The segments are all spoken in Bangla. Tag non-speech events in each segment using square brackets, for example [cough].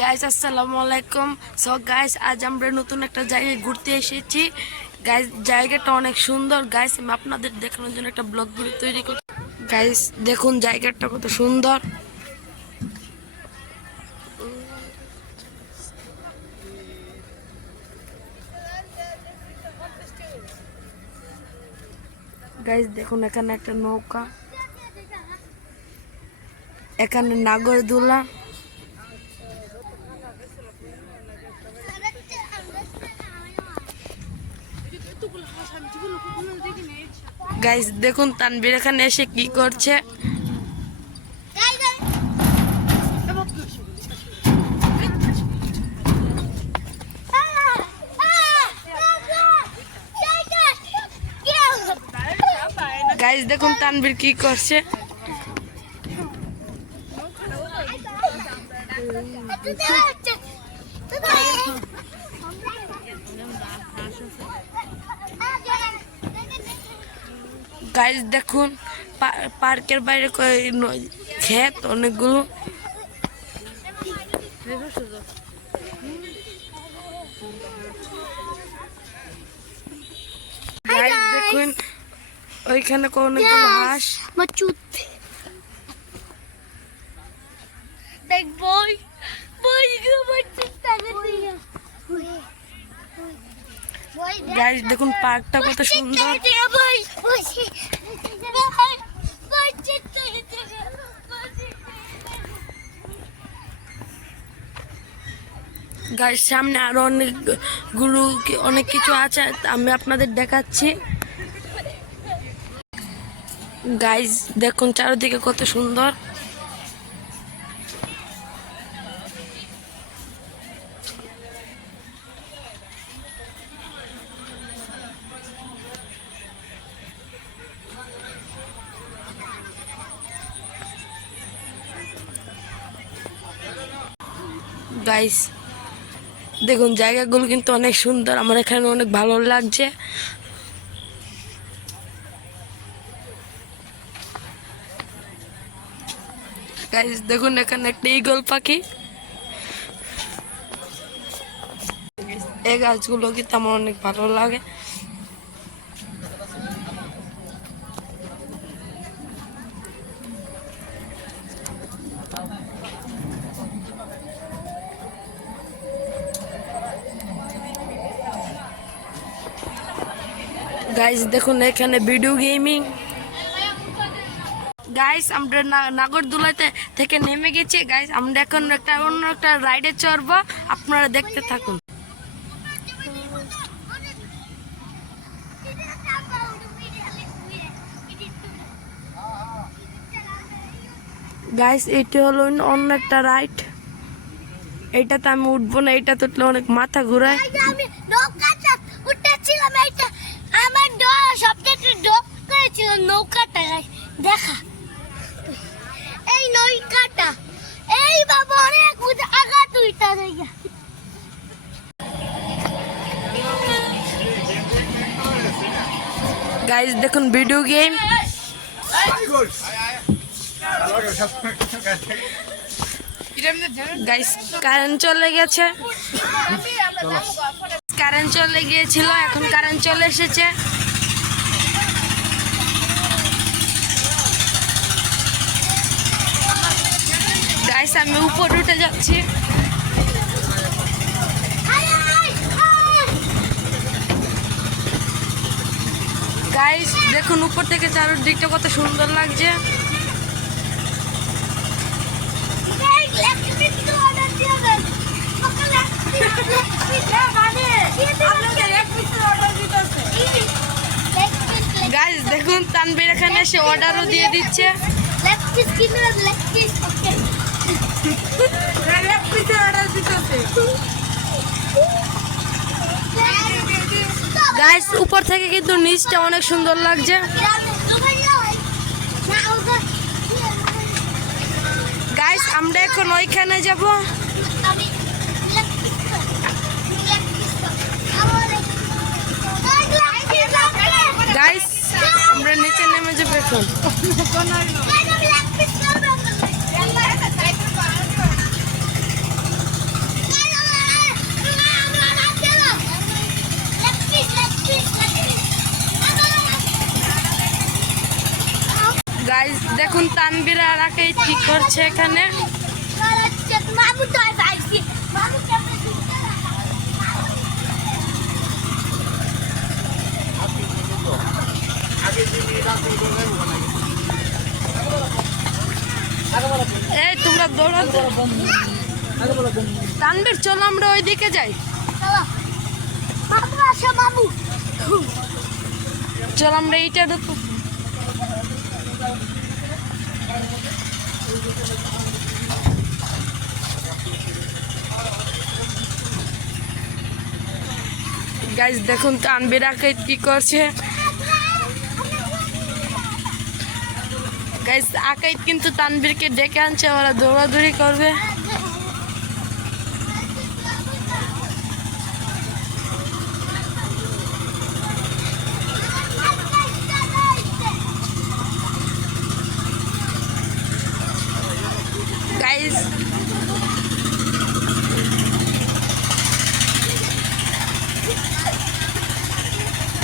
গাইস আসসালামু আলাইকুম। সো গাইস আজ আমরা নতুন একটা জায়গায় ঘুরতে এসেছি। গাইস জায়গাটা অনেক সুন্দর। গাইস আমি আপনাদের দেখানোর জন্য একটা ব্লগ ভিডিও তৈরি করি। গাইস দেখুন জায়গাটা কত সুন্দর। গাইস দেখুন এখানে একটা নৌকা। এখানে নাগরদোলা। গাইস দেখুন তানবীর এখানে এসে কি করছে? গাইস দেখুন তানবীর কি করছে? গাইস দেখুন পার্কের বাইরে ক্ষেত অনেকগুলো। দেখুন ওইখানে অনেকগুলো হাঁস। to stand it গাইস দেখুন পার্কটা কত সুন্দর। গাইস, সামনে আরও অনেক গুরু, অনেক কিছু আছে, আমি আপনাদের দেখাচ্ছি। গাইজ দেখুন চারিদিকে কত সুন্দর। গাইস দেখুন, জায়গাগুলো কিন্তু অনেক সুন্দর, আমার এখানে অনেক ভালো লাগছে। গাইস দেখুন, এখানে একটা ইগল পাখি। এই গাছগুলো কিন্তু আমার অনেক ভালো লাগে। গাইস দেখুন, এখানে ভিডিও গেমিং গাইস আমরা নাগরদোলাতে থেকে নেমে গেছি। গাইস আমরা এখন একটা অন্য একটা রাইডে চড়বো। আপনারা দেখতে থাকুন। গাইস এটি হলো অন্য একটা রাইড এইটাতে আমি উঠবো না এইটাতে উঠলে অনেক মাথা ঘুরায় আমি নৌকাটা উঠেছিলাম এইটা আমার ডর সবথেকে ডর করেছিল নৌকাটা। দেখা। এই নৌকাটা, এই বাবা, অনেক বুঝে আঘাত উইটা দেয় গাইস দেখুন ভিডিও গেম গাইস কারেন্ট চলে গেছে। কারেন্ট চলে গিয়েছিল, এখন কারেন্ট চলে এসেছে গাইস আমি উপর উঠে যাচ্ছি। গাইস দেখুন, উপর থেকে চারদিকটা কত সুন্দর লাগছে। গাইস দেখুন তানবির এখানে এসে অর্ডারও দিয়ে দিচ্ছে। গাইস উপর থেকে কিন্তু নিচটা অনেক সুন্দর লাগছে। গাইস আমরা এখন ওইখানে যাব। গাইস আমরা নিচে নেমে যাব এখন। দেখুন তানবির আর আকাই কি করছে এখানে। এই, তোমরা দৌড়াতে তানবির চলো আমরা ওইদিকে যাই। চলো আমরা এইটার গাইজ দেখুন কানবে রাখে কি করছে? গাইজ আকাইত কিন্তু তানবীরকে ডেকে আনছে, ওরা দৌড়াদৌড়ি করবে গাইজ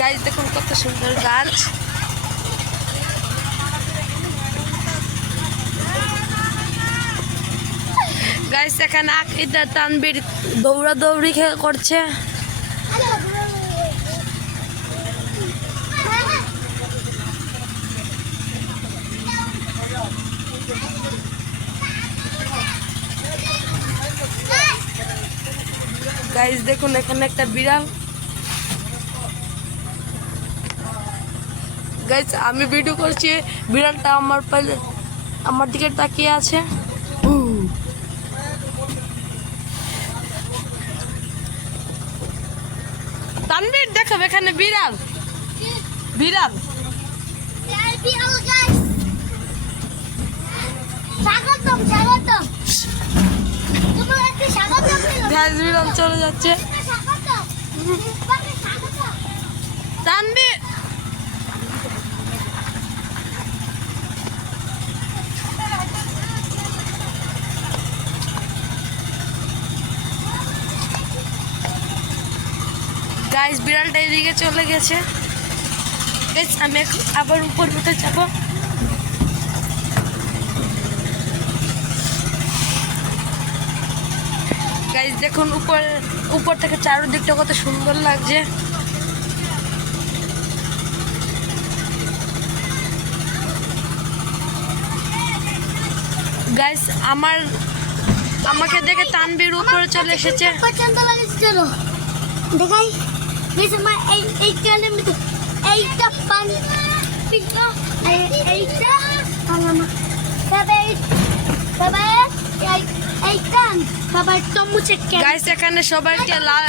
গাইজ দেখুন কত সুন্দর গাছ গাইজ এখানে আকিদা তানবীর দৌড়াদৌড়ি করছে। গাইস দেখুন, এখানে একটা বিড়াল। গাইস আমি ভিডিও করছি। বিড়ালটা আমার আমার দিকে তাকিয়ে আছে হু। তানবীর দেখো এখানে বিড়াল। বিড়াল। বিড়াল চলে যাচ্ছে স্বাগতম তোমাকে স্বাগতম তানবীর গাইস বিড়ালটা এদিকে চলে গেছে। বেশ, আমি এখন আবার উপর উঠে যাব। গাইস দেখুন, উপর উপর থেকে চারদিকটা কত সুন্দর লাগছে। গাইস আমার, আমাকে দেখে তানবীর উপরে চলে এসেছে। দেখাই। এই কালের মধ্যে এইটা পান পিঠা এইটা আলামা তবে তবে এই এইটা বাবা চামচে কে গাইস এখানে সবাইকে লাল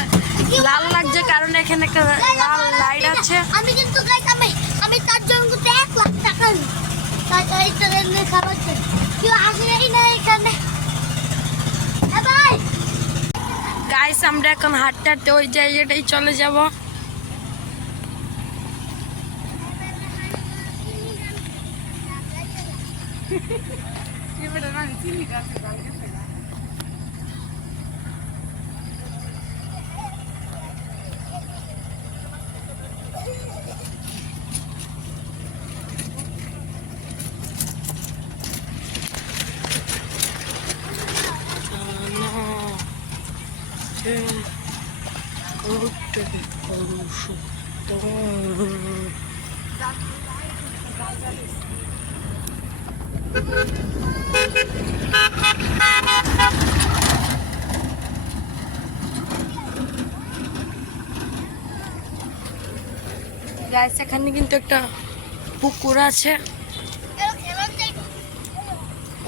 লাল লাগছে কারণ এখানে একটা লাল লাইট আছে। আমি কিন্তু গাইস আমি আমি তার জন্য কিন্তু এক লাখ টাকা তার এই খাবার কেউ আসলেই না এখানে। গাইস আমরা এখন হাঁটতে হাঁটতে ওই জায়গাটাই চলে যাব। [laughs] গাইস এখানে কিন্তু একটা পুকুর আছে।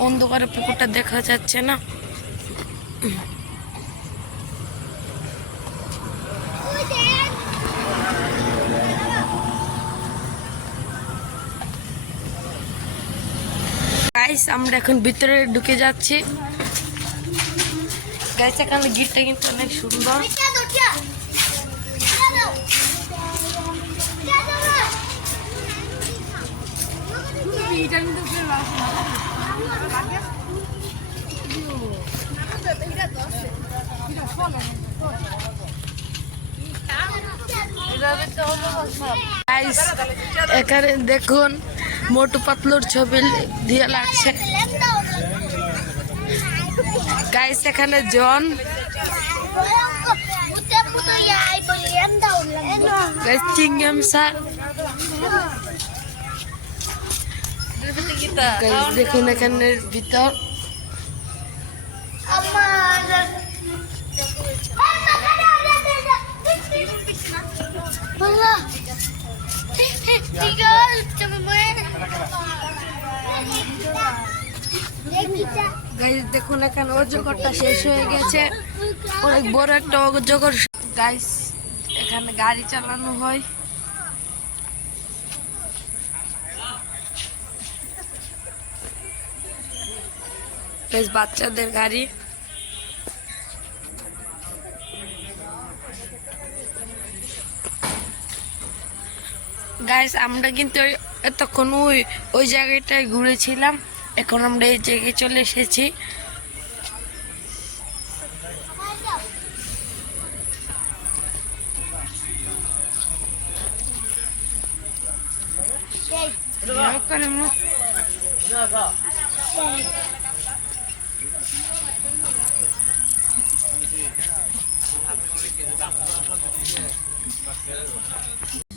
অন্ধকারে পুকুরটা দেখা যাচ্ছে না। গাইস আমরা এখন ভিতরে ঢুকে যাচ্ছি। গাইস এখানে গিটটা কিন্তু অনেক সুন্দর। এখানে দেখুন মোটু পাতলুর ছবি দিয়ে লাগছে। গাইস এখানে জন। চিংগাম স্যার। দেখুন এখানে ভিতর। গাইস দেখুন এখানে অজগরটা শেষ হয়ে গেছে। অনেক বড় একটা অজগর গাইস এখানে গাড়ি চালানো হয়। বেশ, বাচ্চাদের গাড়ি। গাইস আমরা কিন্তু এতক্ষণ ওই ওই জায়গাটায় ঘুরেছিলাম। এখন আমরা এই জায়গায় চলে এসেছি।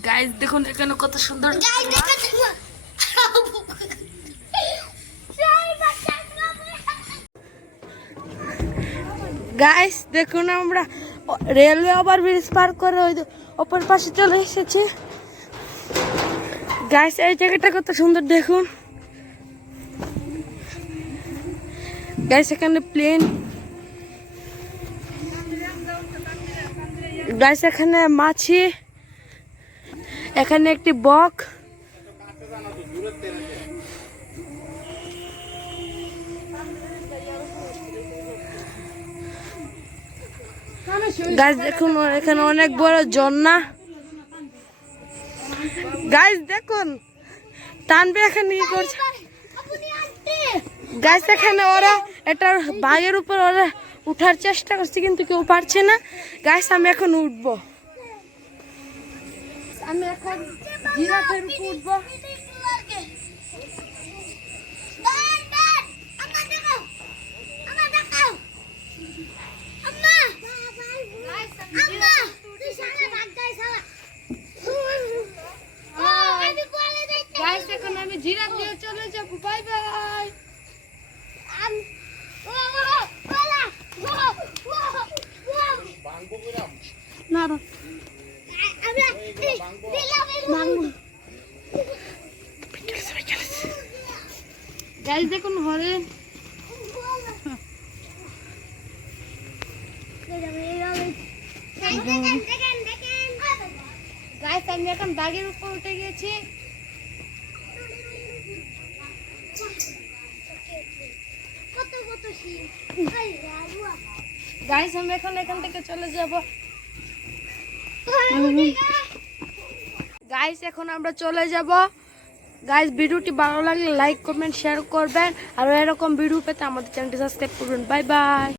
গাইস দেখুন এখানে কত সুন্দর [laughs] গাইস দেখুন আমরা রেলওয়ে ওভার ব্রিজ পার করে ওই ওপর পাশে চলে এসেছি। গাইস এই জায়গাটা কত সুন্দর, দেখুন। গাইস এখানে প্লেন গাইস এখানে মাছি। এখানে একটি বক। গাছ দেখুন, এখানে অনেক বড় ঝর্ণা। গাছ দেখুন, টানবে এখানে কি করছে। গাছ এখানে ওরা এটার বাঘের উপর ওরা উঠার চেষ্টা করছে, কিন্তু কেউ পারছে না। গাছ আমি এখন উঠবো। আমি এখন উঠবো। গাছ এখন আমি জিরাফ দিয়ে চলে যাব। বাই বাই না দেখুন হরেন গাছ আমি এখন বাঘের উপর উঠে গেছি কত কত শীত গাইস আমি এখন এখান থেকে চলে যাব। গাইস এখন আমরা চলে যাব। গাইস ভিডিওটি ভালো লাগলে লাইক কমেন্ট শেয়ার করবেন। আর এরকম ভিডিও পেতে আমাদের চ্যানেলটি সাবস্ক্রাইব করবেন। Bye bye